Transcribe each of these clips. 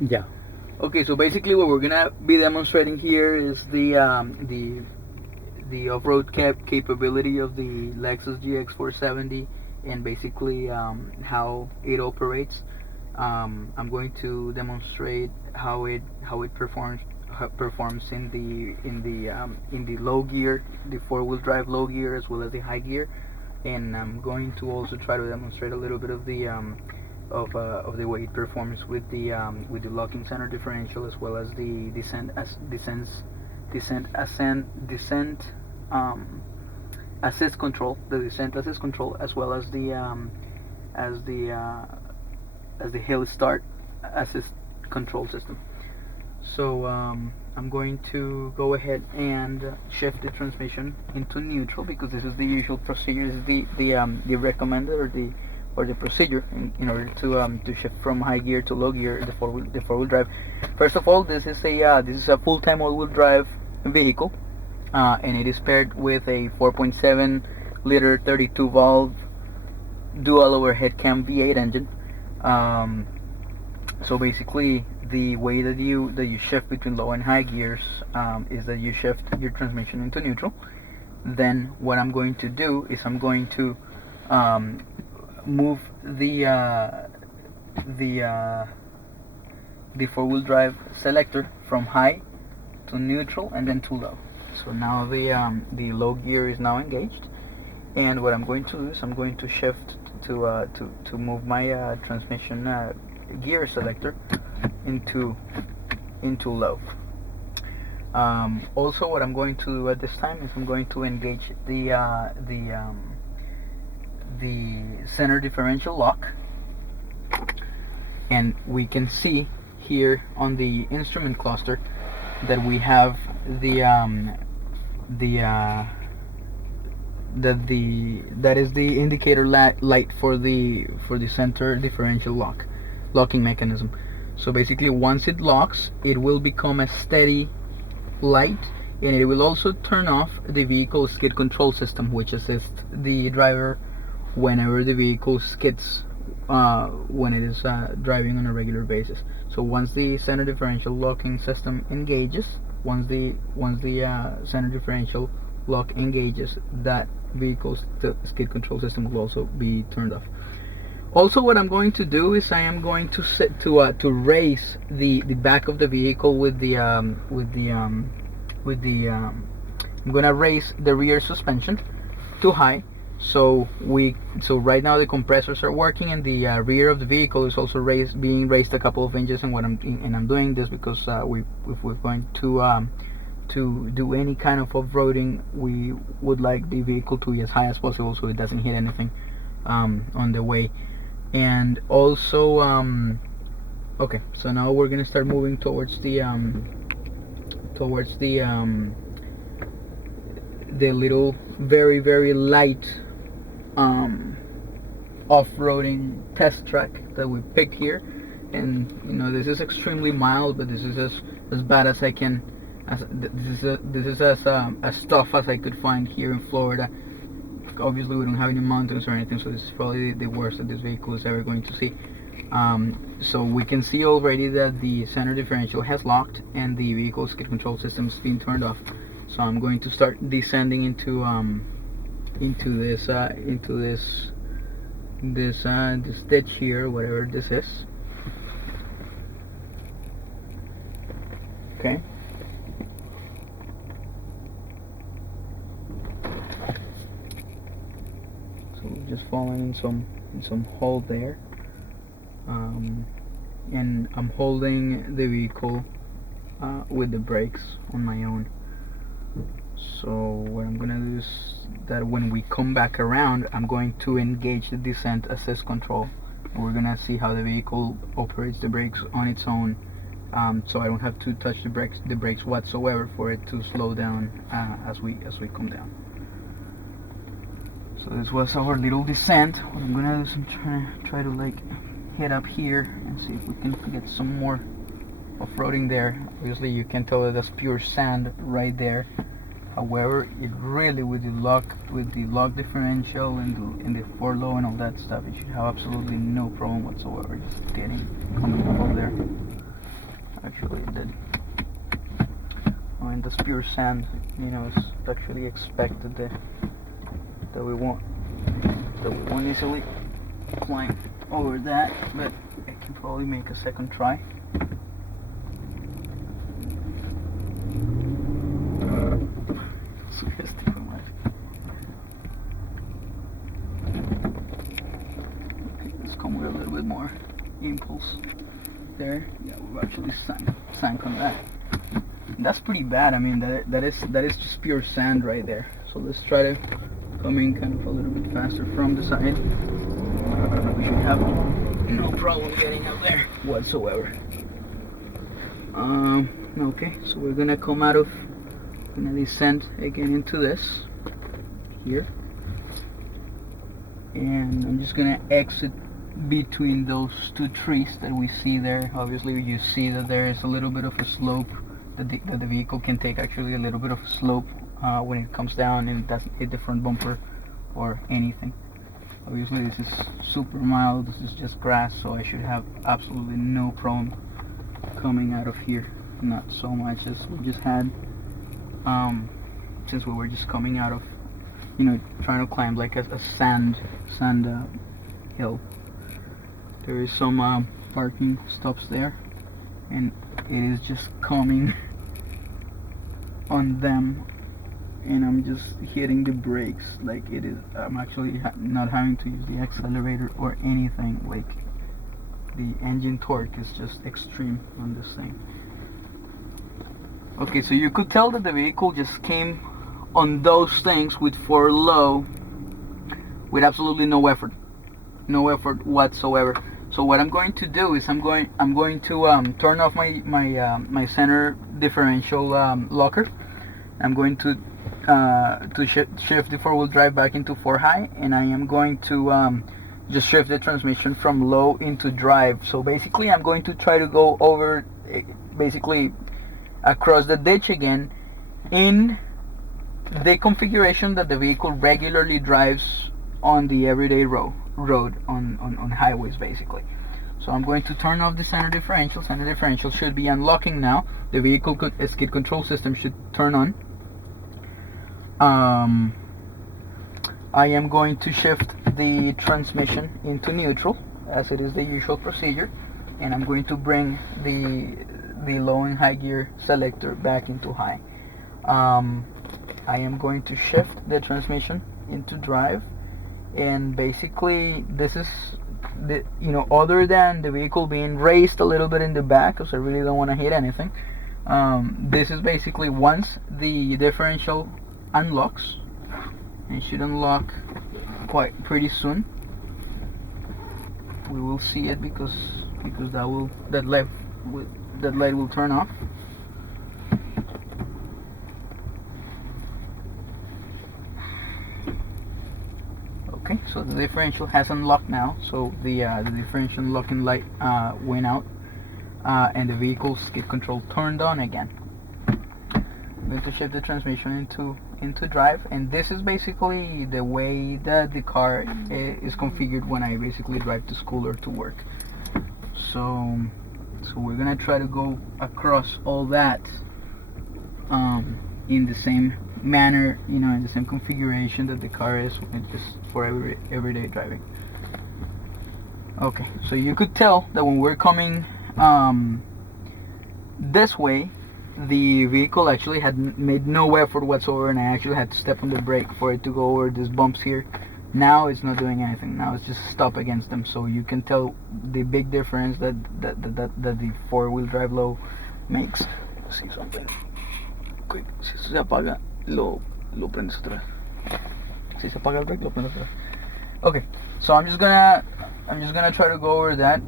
Yeah. Okay, so basically what we're gonna be demonstrating here is the off-road capability of the Lexus GX470, and basically how it operates. I'm going to demonstrate how it performs in the low gear, the four-wheel drive low gear, as well as the high gear, and I'm going to also try to demonstrate a little bit of the way it performs with the locking center differential, as well as the descent um, assist control, the descent assist control, as well as as the uh, the hill start assist control system. So I'm going to go ahead and shift the transmission into neutral, because this is the usual procedure. This is the recommended, or the procedure in order to shift from high gear to low gear, the four wheel drive. First of all, this is a full time all wheel drive vehicle, and it is paired with a 4.7 liter 32 valve dual overhead cam V8 engine. Um, so basically, the way that you shift between low and high gears is that you shift your transmission into neutral. Then what I'm going to do is I'm going to um, move the uh, the four-wheel drive selector from high to neutral and then to low. So now the low gear is now engaged, and what I'm going to do is I'm going to shift to move my transmission gear selector into low. Also, what I'm going to do at this time is I'm going to engage the center differential lock, and we can see here on the instrument cluster that we have the that is the indicator light for the center differential locking mechanism. So basically, once it locks, it will become a steady light, and it will also turn off the vehicle skid control system, which assists the driver whenever the vehicle skids when it is driving on a regular basis. So once the center differential locking system engages, once the center differential lock engages, that vehicle's skid control system will also be turned off. Also, what I'm going to do is I am going to to raise the back of the vehicle I'm going to raise the rear suspension to high. So right now the compressors are working, and the rear of the vehicle is also being raised a couple of inches. And I'm doing this because if we're going to do any kind of off-roading, we would like the vehicle to be as high as possible so it doesn't hit anything on the way. And also okay, so now we're gonna start moving towards the little very light off-roading test track that we picked here. And this is extremely mild, but this is as bad as I can, this is as tough as I could find here in Florida. Obviously, we don't have any mountains or anything, so this is probably the worst that this vehicle is ever going to see. So we can see already that the center differential has locked and the vehicle's skid control system is being turned off. So I'm going to start descending into this ditch here, whatever this is. Okay. So we're just falling in some hole there, and I'm holding the vehicle with the brakes on my own. So what I'm gonna do is that when we come back around, I'm going to engage the descent assist control, and we're gonna see how the vehicle operates the brakes on its own. So I don't have to touch the brakes whatsoever for it to slow down as we come down. So this was our little descent. What I'm gonna do is I'm try to like head up here and see if we can get some more off-roading there. Obviously you can tell that that's pure sand right there. However, it really, with the lock differential and the for low and all that stuff, it should have absolutely no problem whatsoever just coming up there. and this pure sand, you know, is actually expected that we won't easily climb over that, but I can probably make a second try. Let's come with a little bit more impulse there. Yeah, we've actually sank on that. And that's pretty bad. I mean, that is just pure sand right there. So let's try to come in kind of a little bit faster from the side. We should have no problem getting up there whatsoever. Okay, so we're gonna descend again into this here, and I'm just gonna exit between those two trees that we see there. Obviously you see that there is a little bit of a slope, that the vehicle can take actually a little bit of a slope when it comes down and it doesn't hit the front bumper or anything. Obviously this is super mild, this is just grass, so I should have absolutely no problem coming out of here. Not so much as we just had since we were just coming out of, you know, trying to climb like a sand hill. There is some parking stops there, and it is just coming on them, and I'm just hitting the brakes like it is. I'm actually not having to use the accelerator or anything. Like, the engine torque is just extreme on this thing. Okay, so you could tell that the vehicle just came on those things with 4 low with absolutely no effort whatsoever. So what I'm going to do is I'm going to turn off my center differential locker. I'm going to shift the 4-wheel drive back into 4 high, and I am going to just shift the transmission from low into drive. So basically I'm going to try to go over basically across the ditch again in the configuration that the vehicle regularly drives on the everyday road on highways basically. So I'm going to turn off the center differential. Center differential should be unlocking now. The vehicle skid control system should turn on. I am going to shift the transmission into neutral, as it is the usual procedure, and I'm going to bring the low and high gear selector back into high. I am going to shift the transmission into drive, and basically this is the, you know, other than the vehicle being raised a little bit in the back, because I really don't want to hit anything, this is basically once the differential unlocks, and it should unlock quite pretty soon. We will see it because that light will turn off. Okay, so the differential has unlocked now. So the differential locking light went out, and the vehicle's skid control turned on again. I'm going to shift the transmission into drive, and this is basically the way that the car is configured when I basically drive to school or to work. So we're gonna try to go across all that in the same manner, you know, in the same configuration that the car is just for everyday driving. Okay, so you could tell that when we're coming this way, the vehicle actually had made no effort whatsoever, and I actually had to step on the brake for it to go over these bumps here. Now it's not doing anything. Now it's just stop against them. So you can tell the big difference that the 4-wheel drive low makes. Let's see something quick. Si se apaga, lo prendes otra vez. Si se apaga el brake, lo prendes otra vez. Okay, so I'm just gonna try to go over that.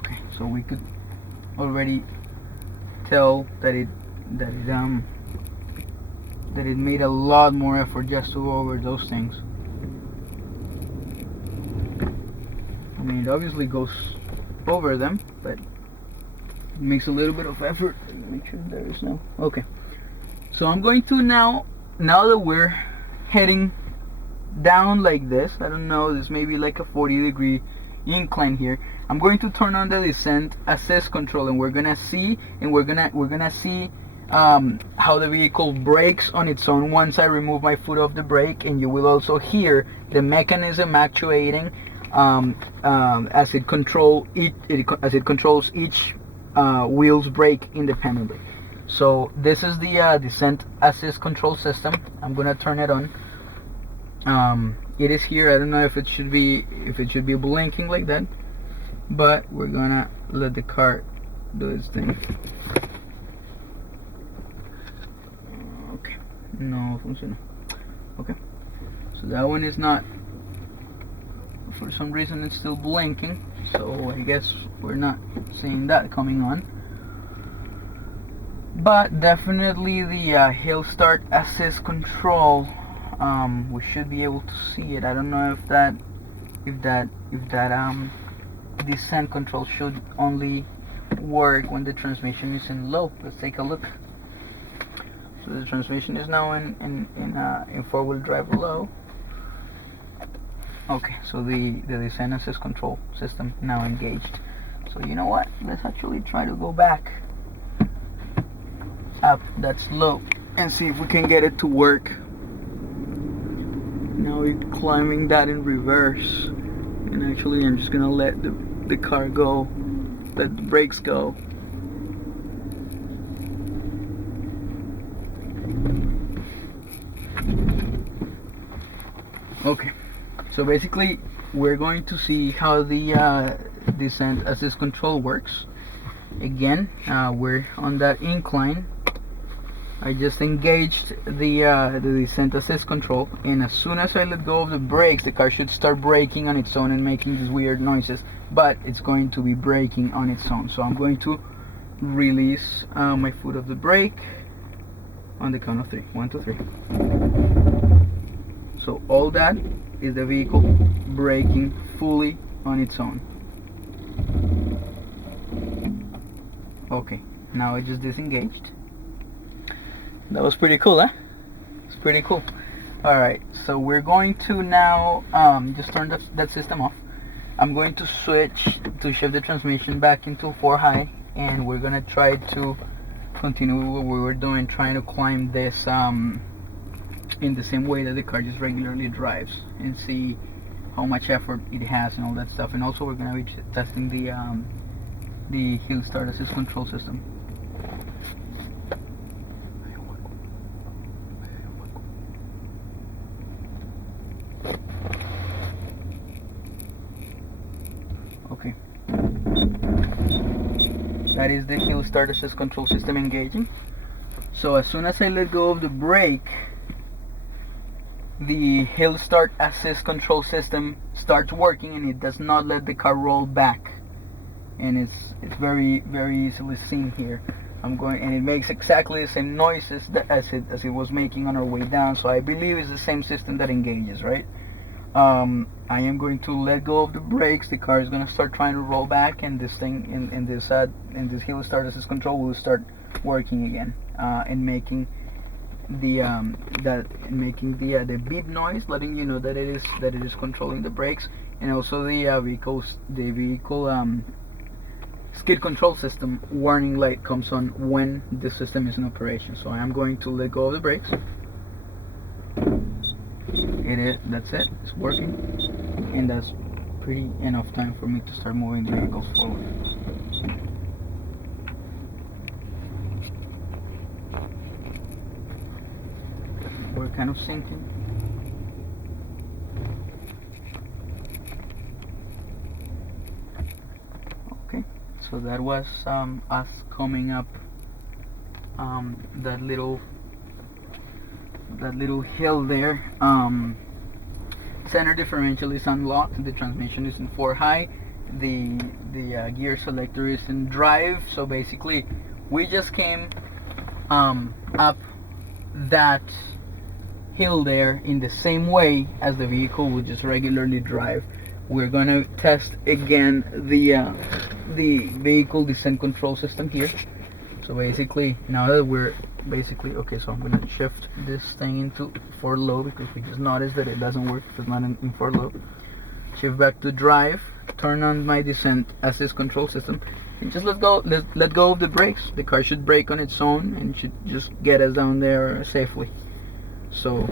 Okay, so we could already tell that it made a lot more effort just to go over those things. I mean, it obviously goes over them, but it makes a little bit of effort. Make sure there is no. Okay, so I'm going to now that we're heading down like this, I don't know, this may be like a 40-degree, incline here, I'm going to turn on the descent assist control, and we're gonna see how the vehicle brakes on its own once I remove my foot off the brake, and you will also hear the mechanism actuating as it controls each wheel's brake independently. So this is the descent assist control system. I'm gonna turn it on. It is here. I don't know if it should be blinking like that, but we're gonna let the car do its thing. Okay, no funciona. Okay, so that one is not. For some reason, it's still blinking. So I guess we're not seeing that coming on. But definitely the hill start assist control. We should be able to see it. I don't know if that descent control should only work when the transmission is in low. Let's take a look. So the transmission is now in four-wheel drive low. Okay, so the descent assist control system now engaged. So you know what? Let's actually try to go back up. That's low, and see if we can get it to work. Now we're climbing that in reverse, and actually I'm just gonna let the car go, let the brakes go. Okay, so basically we're going to see how the descent assist control works. Again, we're on that incline. I just engaged the descent assist control, and as soon as I let go of the brakes, the car should start braking on its own and making these weird noises, but it's going to be braking on its own. So I'm going to release my foot of the brake on the count of 3. 1, 2, 3. So all that is the vehicle braking fully on its own. Okay, now I just disengaged. That was pretty cool, huh? It's pretty cool. Alright, so we're going to now just turn that system off. I'm going to switch to shift the transmission back into 4 high, and we're gonna try to continue what we were doing, trying to climb this in the same way that the car just regularly drives, and see how much effort it has and all that stuff. And also we're gonna be testing the hill start assist control system. Okay, that is the hill start assist control system engaging. So as soon as I let go of the brake, the hill start assist control system starts working, and it does not let the car roll back, and it's very easily seen here. And it makes exactly the same noises as it was making on our way down. So I believe it's the same system that engages, right? I am going to let go of the brakes. The car is going to start trying to roll back, and this thing in this hill start assist control will start working again, and making the beep noise, letting you know that it is controlling the brakes. And also the vehicle skid control system warning light comes on when the system is in operation. So I am going to let go of the brakes. That's it, it's working, and that's pretty enough time for me to start moving the vehicles forward. We're kind of sinking. Okay, so that was us coming up that little hill there. Center differential is unlocked. The transmission is in 4 high. The gear selector is in drive. So basically, we just came up that hill there in the same way as the vehicle would just regularly drive. We're gonna test again the vehicle descent control system here. So basically, now that we're okay, so I'm gonna shift this thing into for low, because we just noticed that it doesn't work if it's not in for low. Shift back to drive turn on my descent assist control system, and just let go of the brakes. The car should brake on its own and should just get us down there safely. So